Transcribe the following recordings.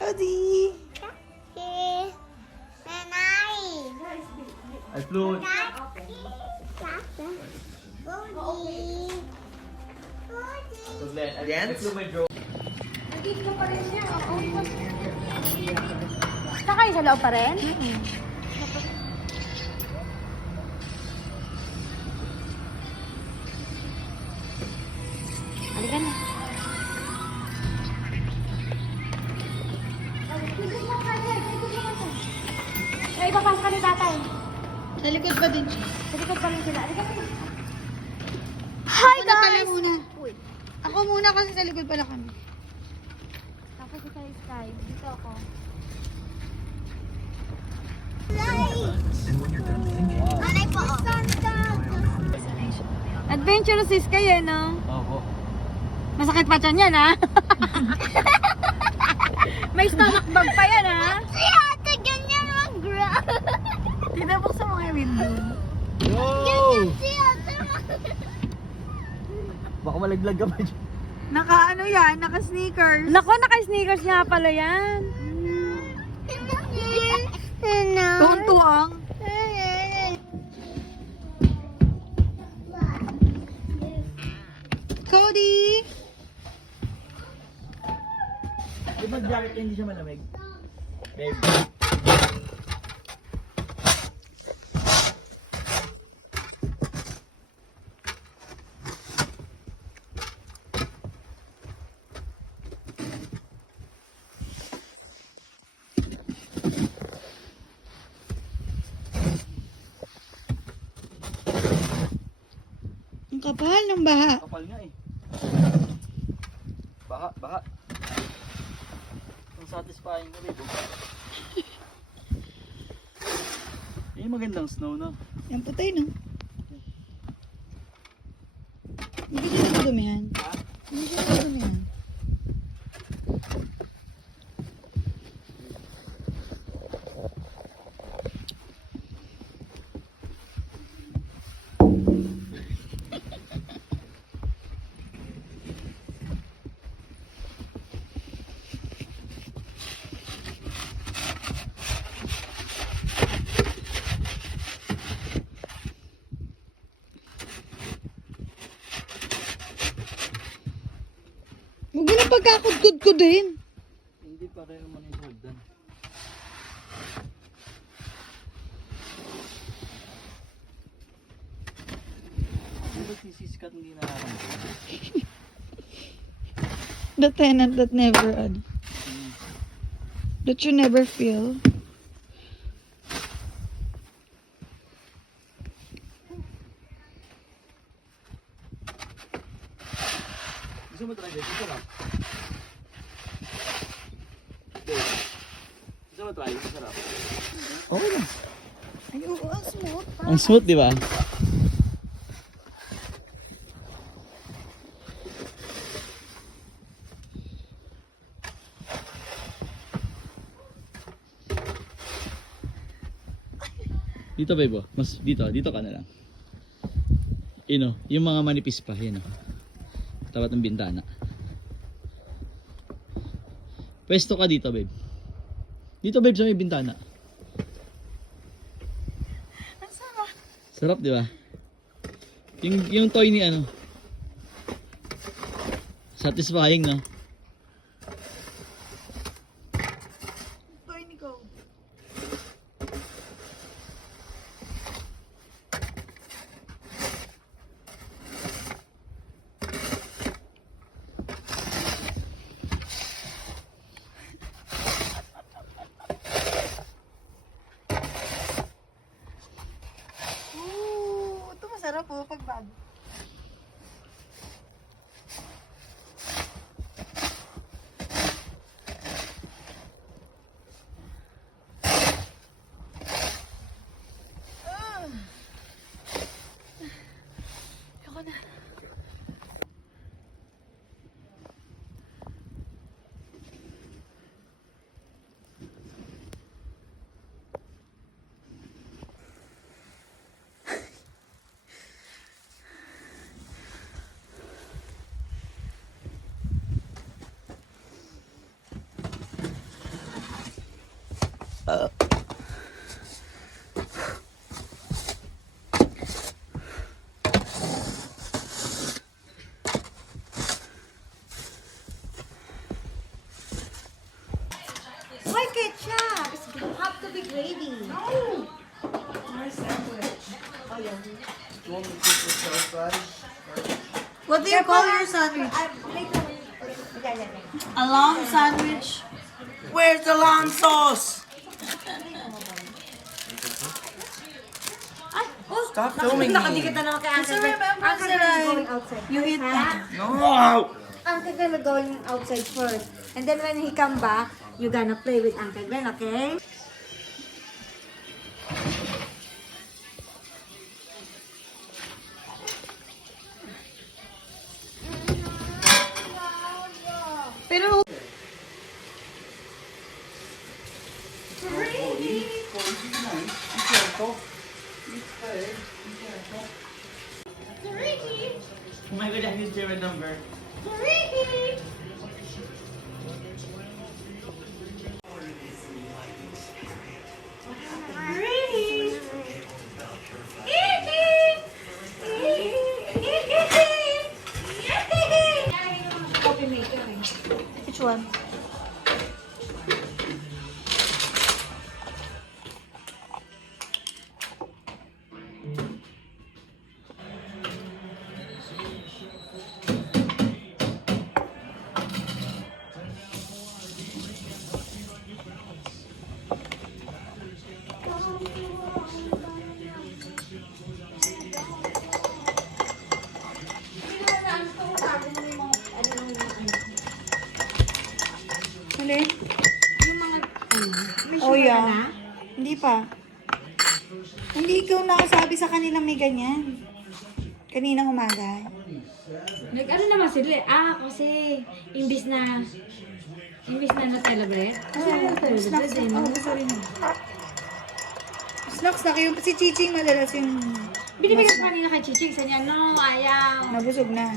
Cody! I flew. Dance? Nagiging ka pa rin niya. Kakain sa loob pa rin? Halika na. Ay, ipapasok ka ni tatay. Sa likod ba din siya? Sa likod pa rin sila. Halika na. Hi guys! Muna. Ako muna kasi sa likod pala kami. Tapos si Sky. Dito ako. Adventurous is kayo, no? Opo. Masakit pa tiyan yan, ha? May stomach bug pa yan, ha? Si ate, ganyan mag-grab. Tinabuksan mo yung window. Yo! Si ate Baka malaglag ka pa dyan. Naka ano yan? Naka sneakers. Nako, naka sneakers nga pala yan. Tuwang-tuwang. Cody! Di ba jacket hindi siya malamig? Babe. Ang kapal ng baha. Kapal nga eh. Baha. Ang satisfying na babe. Yung magandang snow na. Yan putay, no? Hindi siya nagdudumihan. Hindi siya nagdudumihan. Huwag mo na pagkakudkud ko din. Hindi pareho naman yung hagdan. Hindi ba sisiskat hindi nakakamit? The tenant that never, that you never feel. Gusto mo try dito lang? Gusto mo try? Masarap. Okay lang. Ay, oo, ang smooth. Ang smooth, di ba? Dito, babe. Mas dito ka na lang. Yung mga manipis pa, yun. Tapat ng bintana. Pwesto ka dito, babe. Dito, babe, sa may bintana. Ang sarap. Sarap, di ba? Yung toy ni ano. Satisfying, no? Toy ni Code. Ito masarap po pag bago. Ako na. Why ketchup? It have to be gravy. No. What do you call your sandwich? A long sandwich. Where's the lamb sauce? Stop filming me. Nakadikit na naman kay Uncle So Ben. remember, Uncle Ben is Sarai, going outside. you eat that. No. Uncle Ben is going outside first. And then when he come back, you gonna play with Uncle Ben, okay? Pero Oh my god, his favorite number. which one? Huli? Yung mga, may Oh, sugar yeah. na? Hindi pa. Hindi ikaw nakasabi sa kanila may ganyan. Kaninang umaga. Ano naman sila? Kasi imbis na Nutella bread. Kasi Nutella Snacks bread, na. eh, no? Oh, gusto rin yun. Snacks na kayo. Si Chiching madalas yung Binibigay ko kanina kay Chiching. Sa niya, no, ayaw. nabusog na.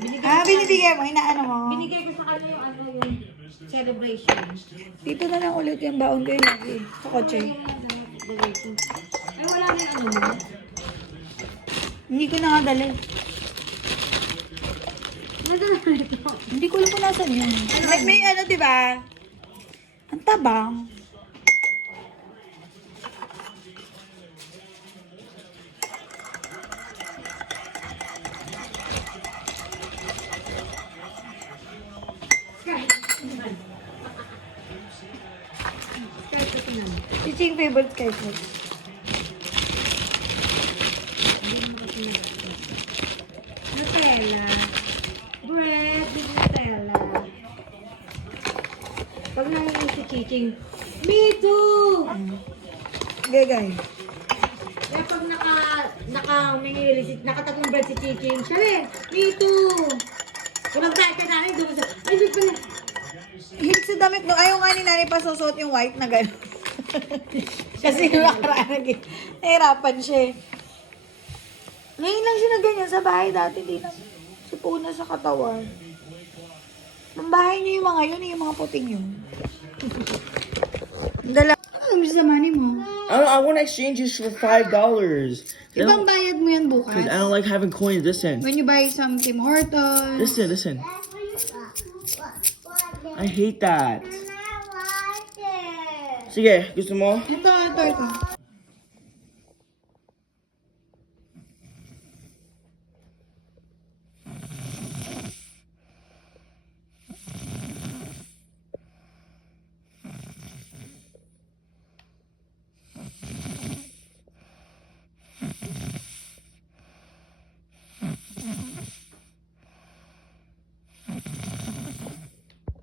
Binigay, Binibigay mo. Inaano mo. binigay ko sa kanya yung celebration. Dito na lang ulit yung baon ko yung lagi. Sa kotse. Celebration. Ay, wala na yung mo. Hindi ko na nga dali. Nandun na ito. Hindi ko alam kung nasan yun. May ano, diba? Ang tabang. Chiching favorite sky food. Nutella. Bread with Nutella. Pag nangyayari si Chiching, me too! Gagay. Kaya pag nakatatlong bread si Chiching, siya rin, me too! Kung nag-diet ka namin, doon sa, ay, di pala. Hit sa damit no. Ayaw nga ni nanay pa susot yung white na gano'n. Kasi yung nakaraan nahirapan siya eh. Ngayon lang siya na ganyan sa bahay dati. Di na sipuna sa katawan. Ang bahay niyo yung mga yun, yung mga puting yun. Dala. Ano sa money mo? I want to exchange this for $5. Ibang bayad mo yan bukas. Because I don't like having coins. Listen. When you buy some Tim Hortons. Listen. I hate that. Sige, gusto mo? Ito.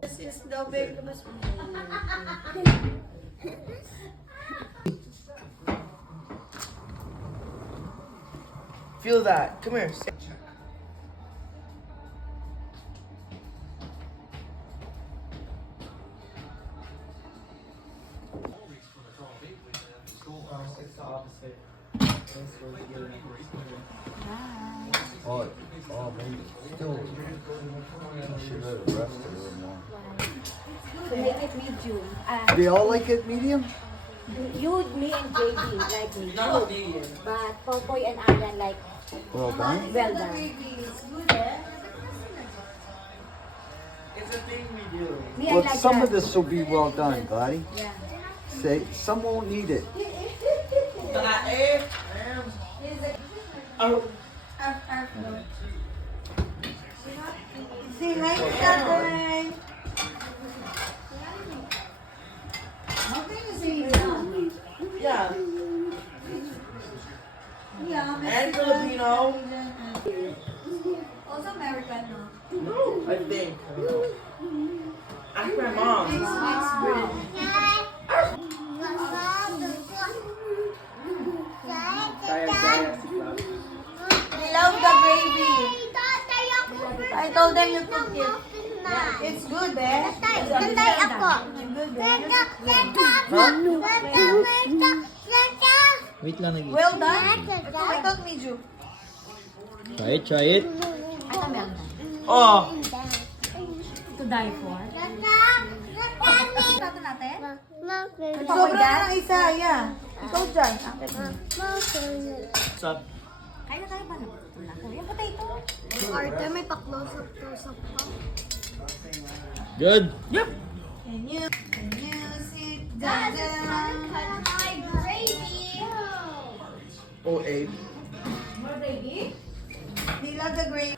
This is the big Feel that. Come here. Oh, maybe still. You should go to the rest a little more. to make it medium. They all like it medium? You, me, and JD like medium. But Popoy and Alan like Well done. well done. It's a thing we do. Me, I Well, like some that. of this will be well done, Gladys. Yeah. Say, some won't need it. Oh. Say hi to tatay. How can you say Yeah. yeah? And Filipino. Also American, no? I think. Ask my mom. They love the gravy. I told them you cook it. It's good, eh? Wait lang nag Well done. I thought medium. Try it. Oh. To die for. Ito natin? Sobra na ng isa, yeah. Ikaw dyan. What's up? Kaya na tayo ba na? Wala ko. Yung potato. Arte, may pa-close-up pa. Good. Can you sit down? my gravy. Oh, Abe. They love the gravy.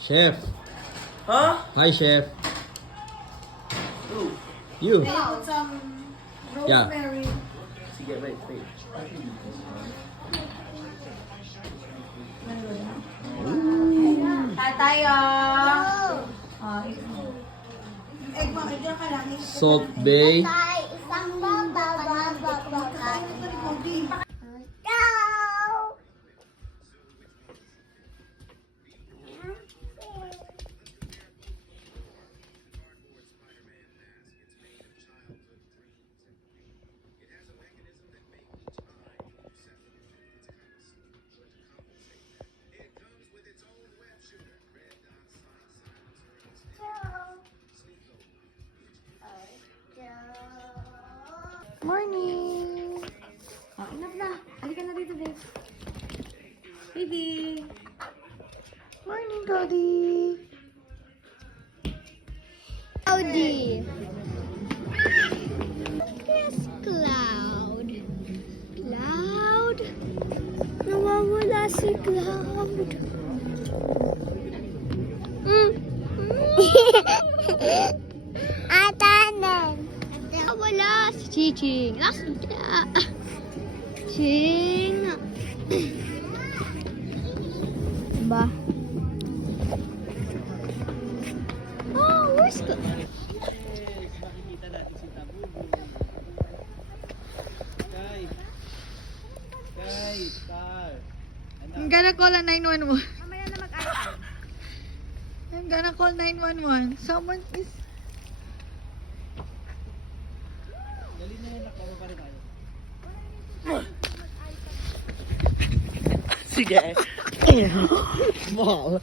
Chef. Huh? Hi, chef. Ooh. You. They put some Yeah. rosemary. Sige, wait. Tatay, egg mo, dyan ka lang. Salt Bay. Tay, isang baba. Go! Morning! Oh, enough na. Halika na dito, babe. Baby. Morning, Cody! Cloudy! Yes, Cloud. Cloud? Nawawala si Cloud. Atanan! Nawawala si Chiching. Nasaan siya? Ching! Ba? Oh, where's the... I'm gonna call a 911. Mamaya na mag-ayos. I'm gonna call 911. Someone is... Sige. Small.